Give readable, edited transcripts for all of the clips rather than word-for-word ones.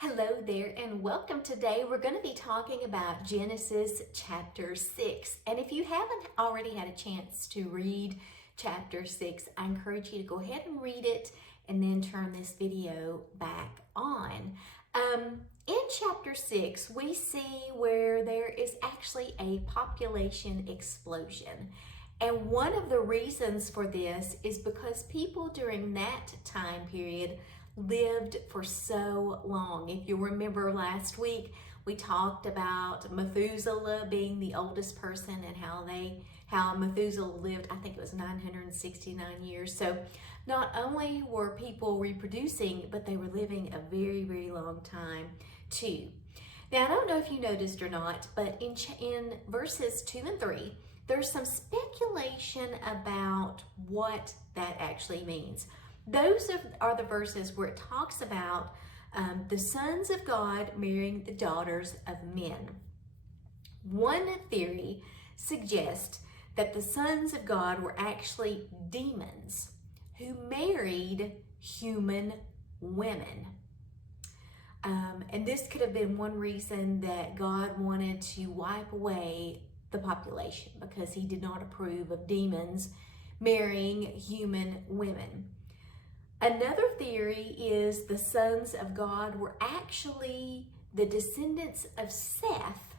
Hello there and welcome. Today we're going to be talking about Genesis chapter 6. And if you haven't already had a chance to read chapter 6, I encourage you to go ahead and read it and then turn this video back on. In chapter 6, we see where there is actually a population explosion. And one of the reasons for this is because people during that time period lived for so long. If you remember last week, we talked about Methuselah being the oldest person and how Methuselah lived, I think it was 969 years. So not only were people reproducing, but they were living a very, very long time too. Now, I don't know if you noticed or not, but in verses 2 and 3, there's some speculation about what that actually means. Those are the verses where it talks about the sons of God marrying the daughters of men. One theory suggests that the sons of God were actually demons who married human women. And this could have been one reason that God wanted to wipe away the population, because he did not approve of demons marrying human women. Another theory is the sons of God were actually the descendants of Seth,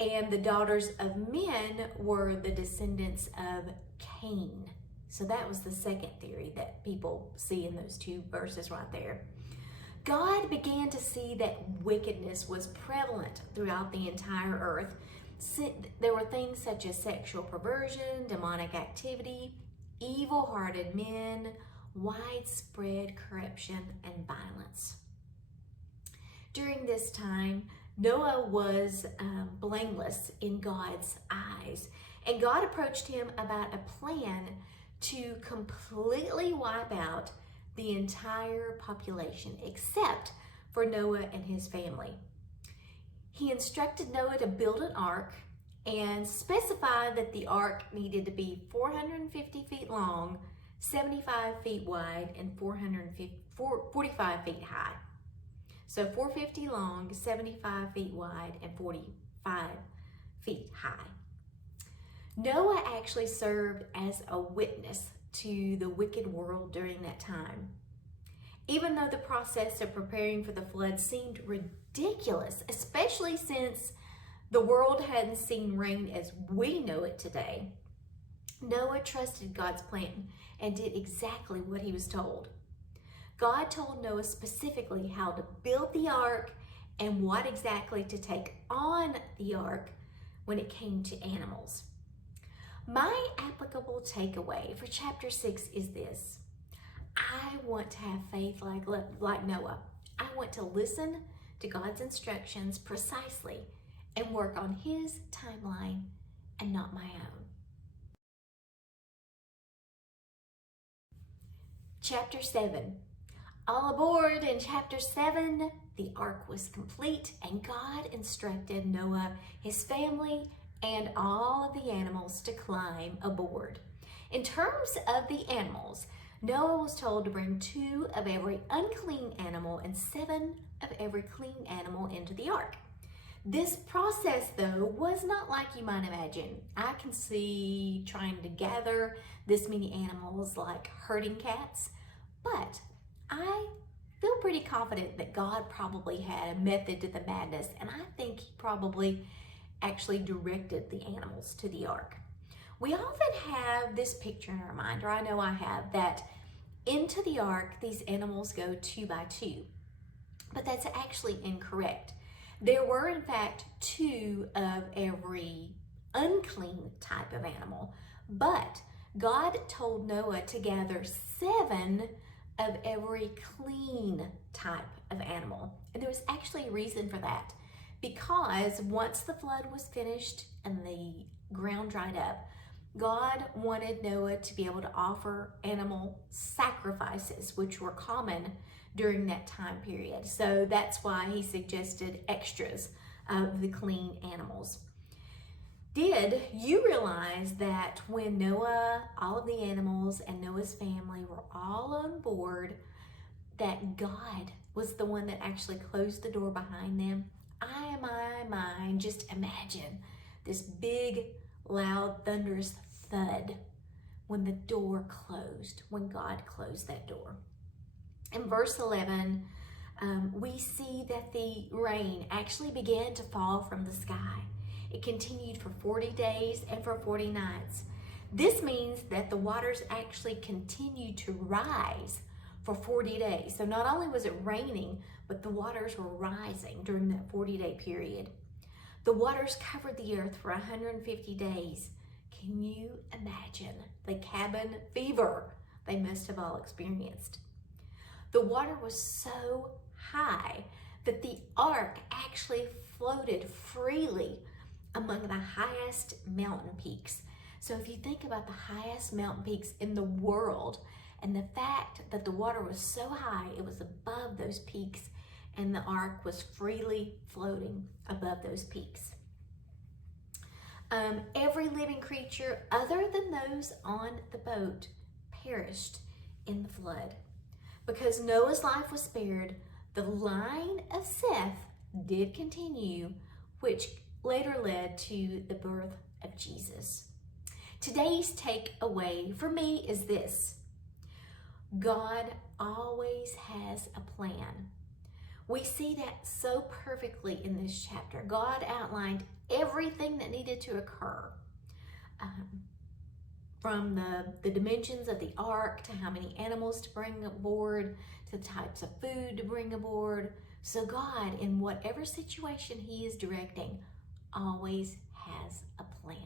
and the daughters of men were the descendants of Cain. So that was the second theory that people see in those two verses right there. God began to see that wickedness was prevalent throughout the entire earth. There were things such as sexual perversion, demonic activity, evil-hearted men, widespread corruption and violence. During this time, Noah was blameless in God's eyes, and God approached him about a plan to completely wipe out the entire population except for Noah and his family. He instructed Noah to build an ark and specified that the ark needed to be 450 feet long, 75 feet wide, and 45 feet high. So 450 long, 75 feet wide, and 45 feet high. Noah actually served as a witness to the wicked world during that time. Even though the process of preparing for the flood seemed ridiculous, especially since the world hadn't seen rain as we know it today, Noah trusted God's plan and did exactly what he was told. God told Noah specifically how to build the ark and what exactly to take on the ark when it came to animals. My applicable takeaway for chapter 6 is this: I want to have faith like Noah. I want to listen to God's instructions precisely and work on his timeline and not my own. Chapter 7. All aboard in chapter 7, the ark was complete, and God instructed Noah, his family, and all of the animals to climb aboard. In terms of the animals, Noah was told to bring 2 of every unclean animal and 7 of every clean animal into the ark. This process, though, was not like you might imagine. I can see trying to gather this many animals like herding cats, but I feel pretty confident that God probably had a method to the madness, and I think he probably actually directed the animals to the ark. We often have this picture in our mind, or I know I have, that into the ark these animals go 2 by 2, but that's actually incorrect. There were in fact 2 of every unclean type of animal, but God told Noah to gather 7 of every clean type of animal. And there was actually a reason for that, because once the flood was finished and the ground dried up, God wanted Noah to be able to offer animal sacrifices, which were common during that time period. So that's why he suggested extras of the clean animals. Did you realize that when Noah, all of the animals, and Noah's family were all on board, that God was the one that actually closed the door behind them? Just imagine this big, loud, thunderous thud when the door closed, when God closed that door. In verse 11, we see that the rain actually began to fall from the sky. It continued for 40 days and for 40 nights. This means that the waters actually continued to rise for 40 days. So not only was it raining, but the waters were rising during that 40-day period. The waters covered the earth for 150 days. Can you imagine the cabin fever they must have all experienced? The water was so high that the ark actually floated freely among the highest mountain peaks. So if you think about the highest mountain peaks in the world, and the fact that the water was so high, it was above those peaks, and the ark was freely floating above those peaks. Every living creature other than those on the boat perished in the flood. Because Noah's life was spared, the line of Seth did continue, which later led to the birth of Jesus. Today's takeaway for me is this: God always has a plan. We see that so perfectly in this chapter. God outlined everything that needed to occur, from the dimensions of the ark to how many animals to bring aboard to the types of food to bring aboard. So God, in whatever situation he is directing, always has a plan.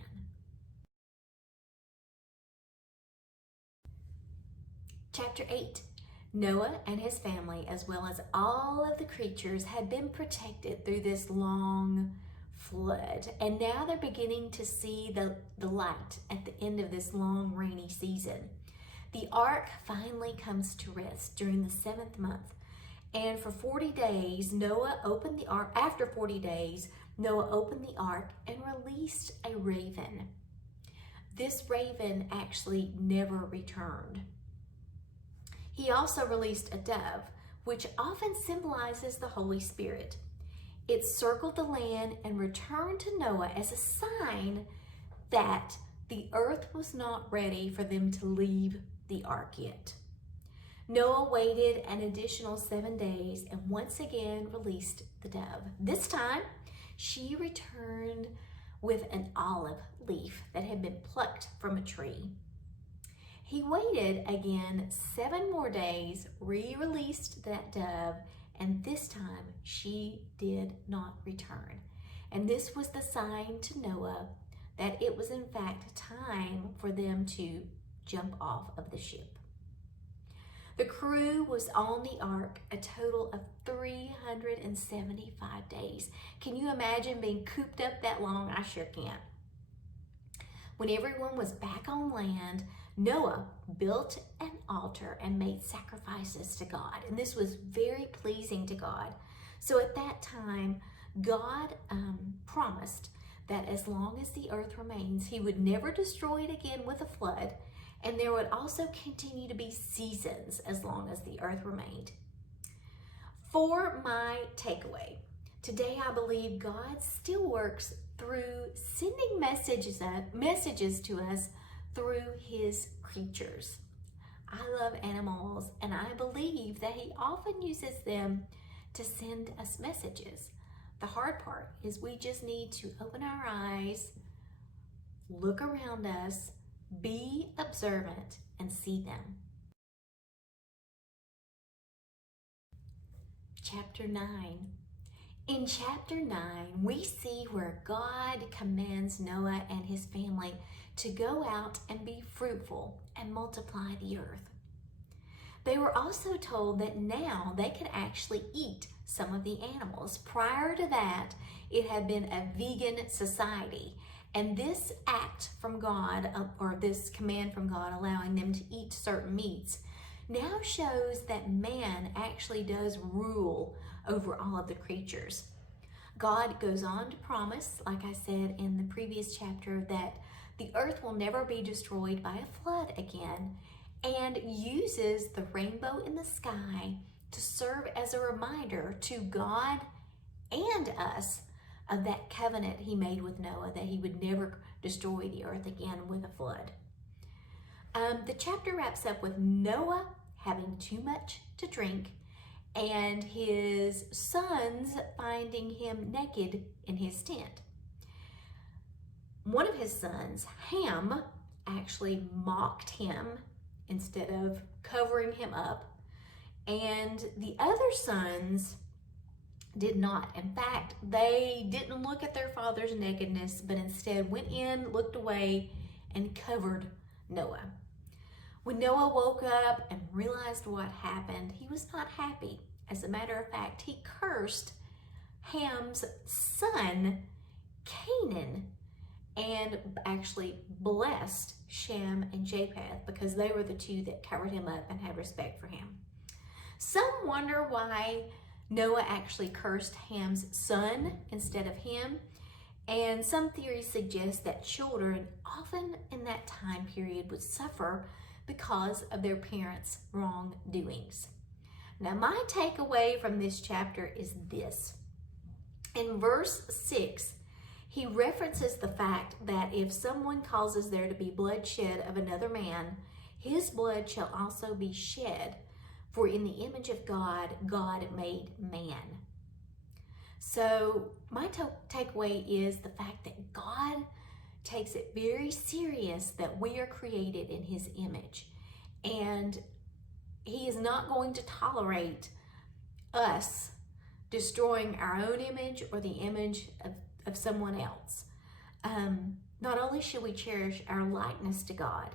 Chapter 8. Noah and his family, as well as all of the creatures, had been protected through this long flood. And now they're beginning to see the light at the end of this long rainy season. The ark finally comes to rest during the 7th month. And for 40 days, Noah opened the ark. After 40 days, Noah opened the ark and released a raven. This raven actually never returned. He also released a dove, which often symbolizes the Holy Spirit. It circled the land and returned to Noah as a sign that the earth was not ready for them to leave the ark yet. Noah waited an additional 7 days and once again released the dove. This time, she returned with an olive leaf that had been plucked from a tree. He waited again 7 more days, re-released that dove, and this time she did not return. And this was the sign to Noah that it was in fact time for them to jump off of the ship. The crew was on the ark a total of 375 days. Can you imagine being cooped up that long? I sure can't. When everyone was back on land, Noah built an altar and made sacrifices to God, and this was very pleasing to God. So at that time, God promised that as long as the earth remains, he would never destroy it again with a flood, and there would also continue to be seasons as long as the earth remained. For my takeaway, today I believe God still works through sending messages to us through his creatures. I love animals, and I believe that he often uses them to send us messages. The hard part is we just need to open our eyes, look around us, be observant, and see them. Chapter 9. In chapter 9, we see where God commands Noah and his family to go out and be fruitful and multiply the earth. They were also told that now they could actually eat some of the animals. Prior to that, it had been a vegan society. And this act from God, or this command from God allowing them to eat certain meats, now shows that man actually does rule over all of the creatures. God goes on to promise, like I said in the previous chapter, that the earth will never be destroyed by a flood again, and uses the rainbow in the sky to serve as a reminder to God and us of that covenant he made with Noah, that he would never destroy the earth again with a flood. The chapter wraps up with Noah having too much to drink and his sons finding him naked in his tent. One of his sons, Ham, actually mocked him instead of covering him up, and the other sons did not. In fact, they didn't look at their father's nakedness, but instead went in, looked away, and covered Noah. When Noah woke up and realized what happened, he was not happy. As a matter of fact, he cursed Ham's son, Canaan, and actually blessed Shem and Japheth because they were the two that covered him up and had respect for him. Some wonder why Noah actually cursed Ham's son instead of him, and some theories suggest that children often in that time period would suffer because of their parents' wrongdoings. Now, my takeaway from this chapter is this. In verse 6, he references the fact that if someone causes there to be bloodshed of another man, his blood shall also be shed. For in the image of God, God made man. So my takeaway is the fact that God takes it very serious that we are created in his image. And he is not going to tolerate us destroying our own image or the image of someone else. Not only should we cherish our likeness to God,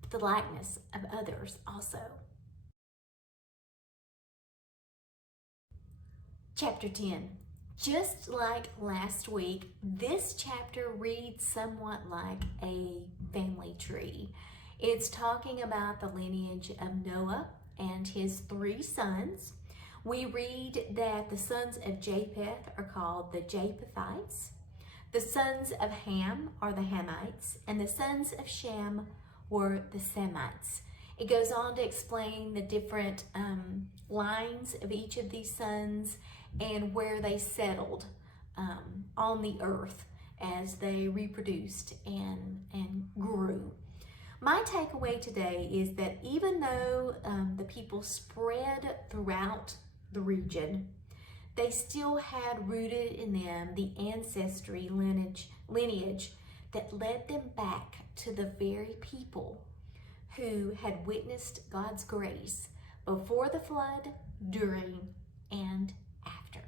but the likeness of others also. Chapter 10. Just like last week, this chapter reads somewhat like a family tree. It's talking about the lineage of Noah and his 3 sons. We read that the sons of Japheth are called the Japhethites. The sons of Ham are the Hamites, and the sons of Shem were the Semites. It goes on to explain the different lines of each of these sons and where they settled on the earth as they reproduced and grew. My takeaway today is that even though the people spread throughout the region, they still had rooted in them the ancestry lineage that led them back to the very people who had witnessed God's grace before the flood, during, and after.